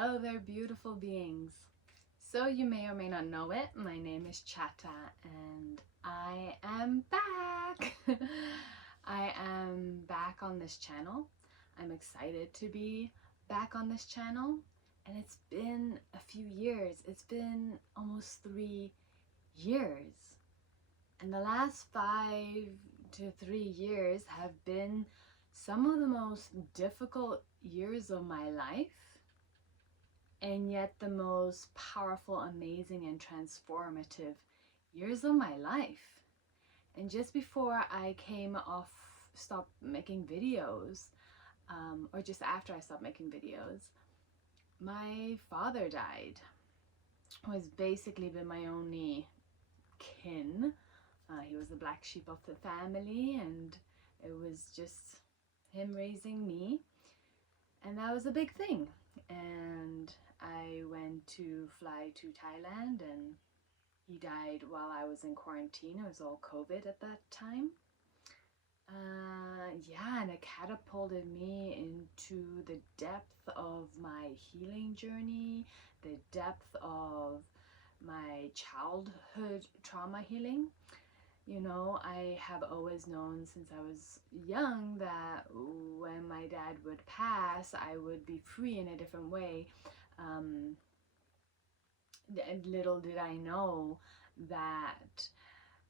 Hello there, beautiful beings. So you may or may not know it, my name is Chata and I am back. I am back on this channel. I'm excited to be back on this channel, and it's been a few years. It's been almost 3 years. And the last 5 to 3 years have been some of the most difficult years of my life, and yet the most powerful, amazing, and transformative years of my life. And just before I stopped making videos, or just after I stopped making videos, my father died. Who has basically been my only kin. He was the black sheep of the family, and it was just him raising me, and that was a big thing. And I went to fly to Thailand, and he died while I was in quarantine. It was all COVID at that time. Yeah, and it catapulted me into the depth of my healing journey, the depth of my childhood trauma healing. You know, I have always known since I was young that when my dad would pass, I would be free in a different way. And little did I know that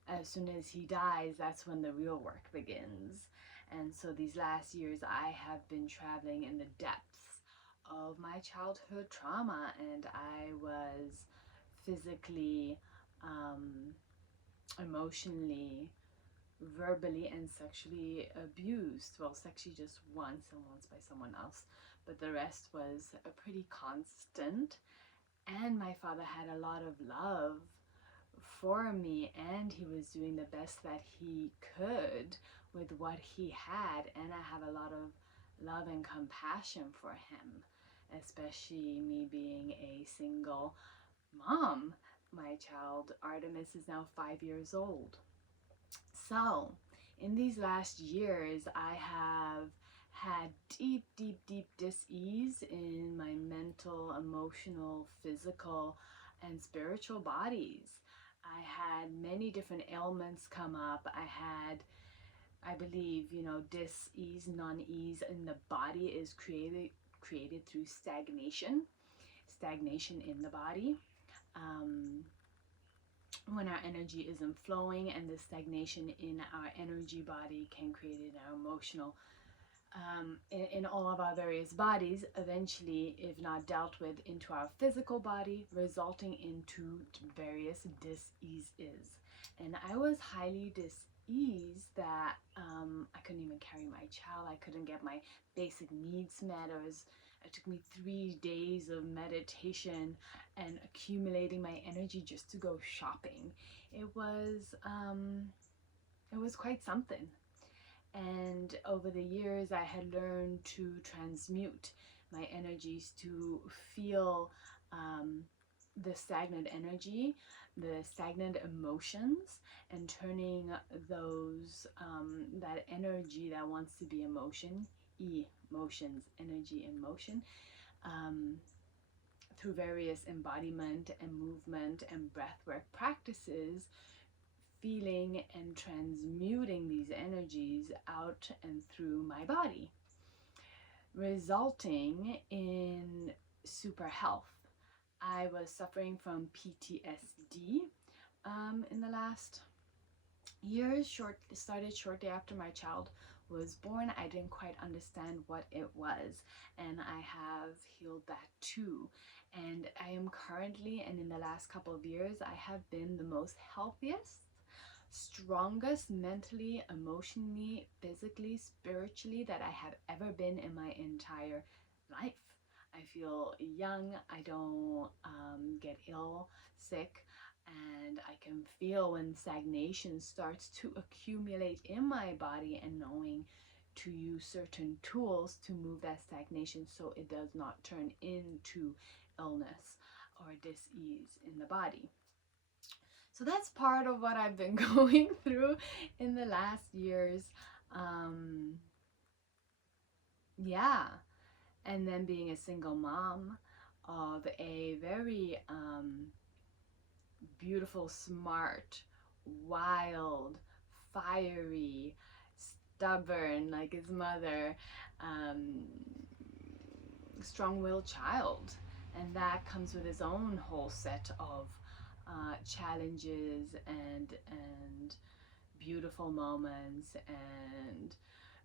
as soon as he dies, that's when the real work begins. And so these last years, I have been traveling in the depths of my childhood trauma, and I was physically, emotionally, verbally, and sexually abused. Well, sexually just once, and once by someone else, but the rest was a pretty constant. And my father had a lot of love for me, and he was doing the best that he could with what he had, and I have a lot of love and compassion for him, especially me being a single mom. My child Artemis is now 5 years old. So in these last years, I have had deep dis-ease in my mental, emotional, physical, and spiritual bodies. I had many different ailments come up. I believe, dis-ease, non-ease in the body is created through stagnation in the body. When our energy isn't flowing, and the stagnation in our energy body can create in our emotional, in all of our various bodies, eventually, if not dealt with, into our physical body, resulting into various dis-eases. And I was highly dis-eased that I couldn't even carry my child. I couldn't get my basic needs met. It took me 3 days of meditation and accumulating my energy just to go shopping. It was quite something. And over the years, I had learned to transmute my energies to feel the stagnant energy, the stagnant emotions, and turning those, that energy that wants to be emotions, energy and motion, through various embodiment and movement and breathwork practices, feeling and transmuting these energies out and through my body, resulting in super health. I was suffering from PTSD in the last years. Started shortly after my child was born. I didn't quite understand what it was, and I have healed that too. And I am currently, and in the last couple of years, I have been the most healthiest, strongest mentally, emotionally, physically, spiritually that I have ever been in my entire life. I feel young. I don't get ill, sick, and I can feel when stagnation starts to accumulate in my body, and knowing to use certain tools to move that stagnation so it does not turn into illness or dis-ease in the body. So that's part of what I've been going through in the last years. Yeah. And then being a single mom of a very beautiful, smart, wild, fiery, stubborn like his mother, um, strong-willed child. And that comes with his own whole set of challenges and beautiful moments, and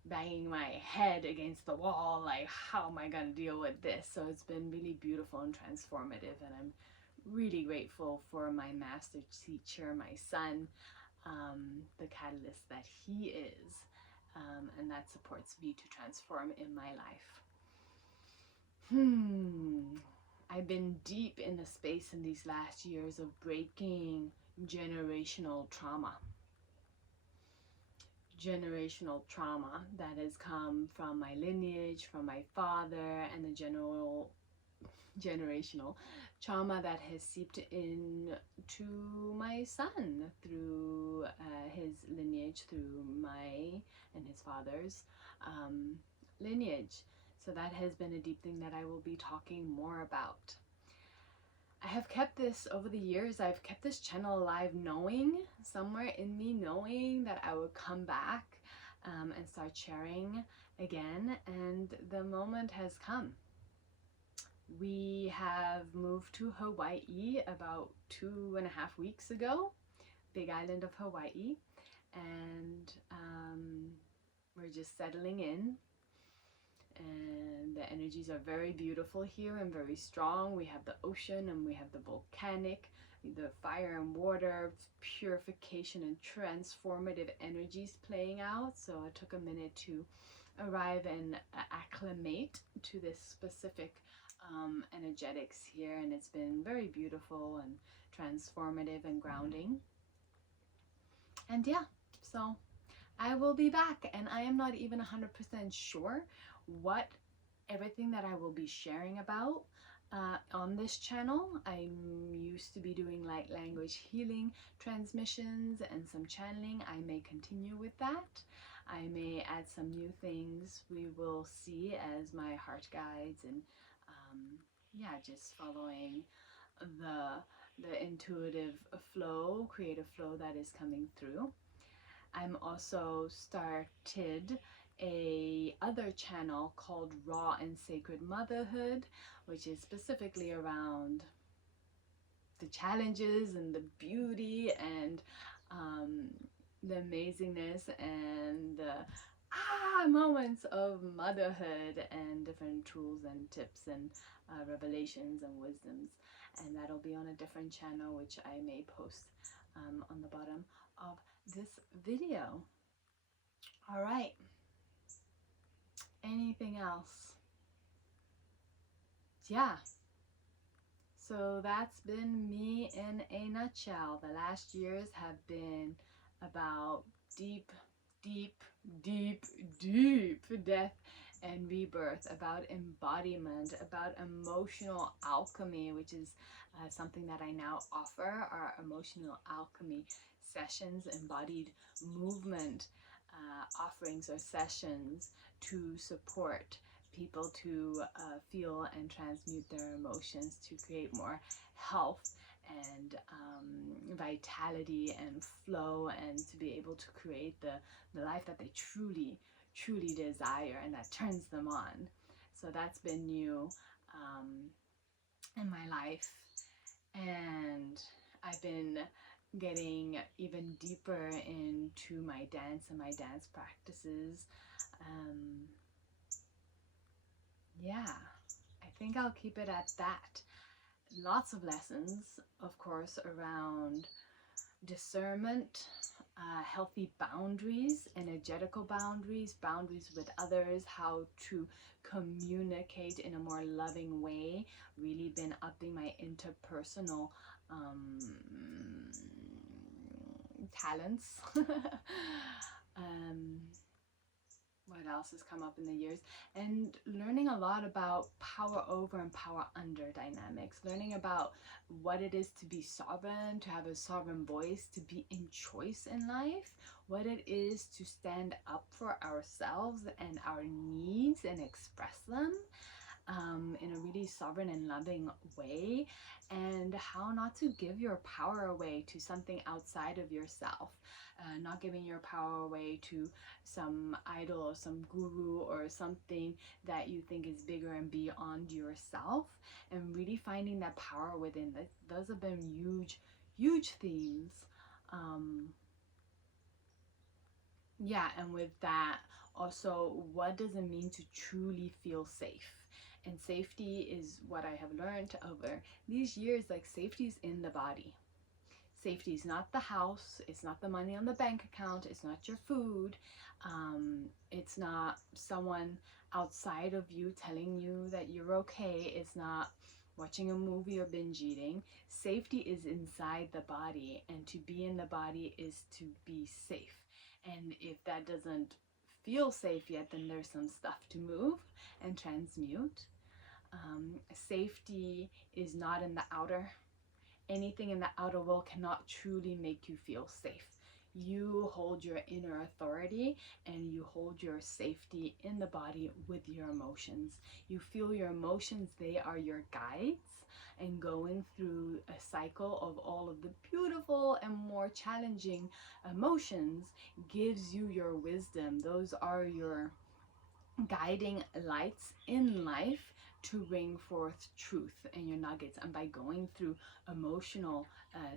banging my head against the wall like, how am I going to deal with this? So it's been really beautiful and transformative, and I'm really grateful for my master teacher, my son, the catalyst that he is, and that supports me to transform in my life. I've been deep in the space in these last years of breaking generational trauma. Generational trauma that has come from my lineage, from my father, and the generational trauma that has seeped in to my son through his lineage, through my and his father's lineage. So that has been a deep thing that I will be talking more about. I have kept this over the years, I've kept this channel alive, knowing, somewhere in me, knowing that I would come back and start sharing again, and the moment has come. We have moved to Hawaii about 2.5 weeks ago, Big Island of Hawaii, and we're just settling in. And the energies are very beautiful here and very strong. We have the ocean and we have the volcanic, the fire and water, purification and transformative energies playing out. So it took a minute to arrive and acclimate to this specific energetics here, and it's been very beautiful and transformative and grounding. And yeah, so I will be back, and I am not even 100% sure what everything that I will be sharing about on this channel. I'm used to be doing light language healing transmissions and some channeling. I may continue with that. I may add some new things. We will see as my heart guides, and yeah, just following the intuitive flow, creative flow that is coming through. I'm also started a other channel called Raw and Sacred Motherhood, which is specifically around the challenges and the beauty and the amazingness and the moments of motherhood, and different tools and tips and revelations and wisdoms. And that'll be on a different channel, which I may post on the bottom of this video. All right. Anything else? Yeah. So that's been me in a nutshell. The last years have been about deep death and rebirth, about embodiment, about emotional alchemy, which is something that I now offer, our emotional alchemy sessions, embodied movement offerings or sessions to support people to feel and transmute their emotions, to create more health and vitality and flow, and to be able to create the life that they truly desire and that turns them on. So that's been new in my life, and I've been getting even deeper into my dance and my dance practices. Yeah, I think I'll keep it at that. Lots of lessons, of course, around discernment, healthy boundaries, energetical boundaries, boundaries with others, how to communicate in a more loving way. Really been upping my interpersonal talents. What else has come up in the years? And learning a lot about power over and power under dynamics, learning about what it is to be sovereign, to have a sovereign voice, to be in choice in life, what it is to stand up for ourselves and our needs and express them. in a really sovereign and loving way, and how not to give your power away to something outside of yourself, not giving your power away to some idol or some guru or something that you think is bigger and beyond yourself, and really finding that power within. Those have been huge themes. Yeah, and with that, also, what does it mean to truly feel safe? And safety is what I have learned over these years. Like, safety is in the body. Safety is not the house, it's not the money on the bank account, it's not your food, it's not someone outside of you telling you that you're okay, it's not watching a movie or binge eating. Safety is inside the body, and to be in the body is to be safe. And if that doesn't feel safe yet, then there's some stuff to move and transmute. Safety is not in the outer. Anything in the outer world cannot truly make you feel safe. You hold your inner authority and you hold your safety in the body with your emotions. You feel your emotions, they are your guides, and going through a cycle of all of the beautiful and more challenging emotions gives you your wisdom. Those are your guiding lights in life to bring forth truth and your nuggets. And by going through emotional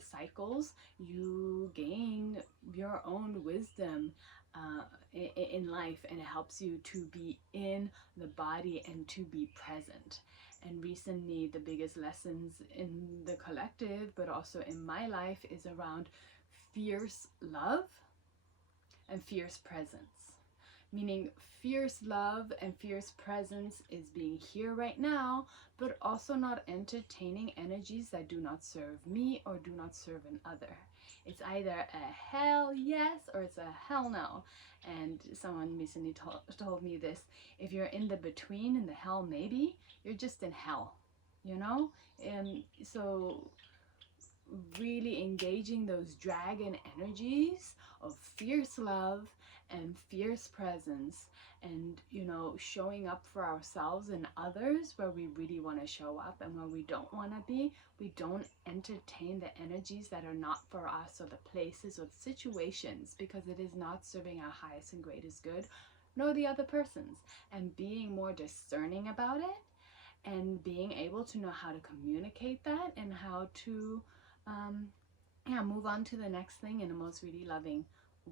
cycles, you gain your own wisdom in life, and it helps you to be in the body and to be present. And recently, the biggest lessons in the collective, but also in my life, is around fierce love and fierce presence. Meaning, fierce love and fierce presence is being here right now, but also not entertaining energies that do not serve me or do not serve an other. It's either a hell yes or it's a hell no. And someone recently told me this: if you're in the between, in the hell maybe, you're just in hell, you know? And so really engaging those dragon energies of fierce love and fierce presence, and showing up for ourselves and others where we really want to show up, and where we don't want to be, we don't entertain the energies that are not for us, or the places or the situations, because it is not serving our highest and greatest good, nor the other person's. And being more discerning about it, and being able to know how to communicate that, and how to move on to the next thing in a most really loving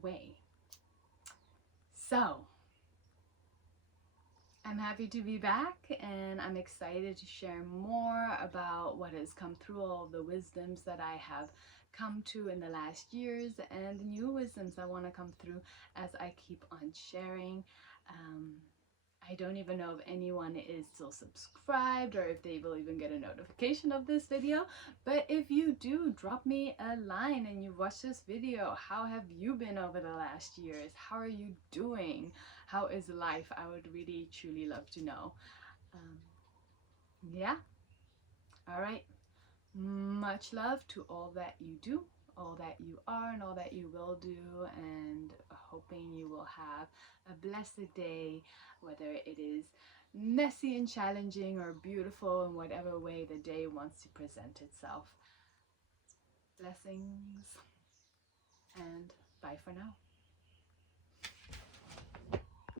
way. So, I'm happy to be back, and I'm excited to share more about what has come through, all the wisdoms that I have come to in the last years, and the new wisdoms that want to come through as I keep on sharing. I don't even know if anyone is still subscribed, or if they will even get a notification of this video. But if you do, drop me a line and you watch this video. How have you been over the last years? How are you doing? How is life? I would really, truly love to know. Yeah. All right. Much love to all that you do, all that you are, and all that you will do, and hoping you will have a blessed day, whether it is messy and challenging or beautiful, in whatever way the day wants to present itself. Blessings, and bye for now.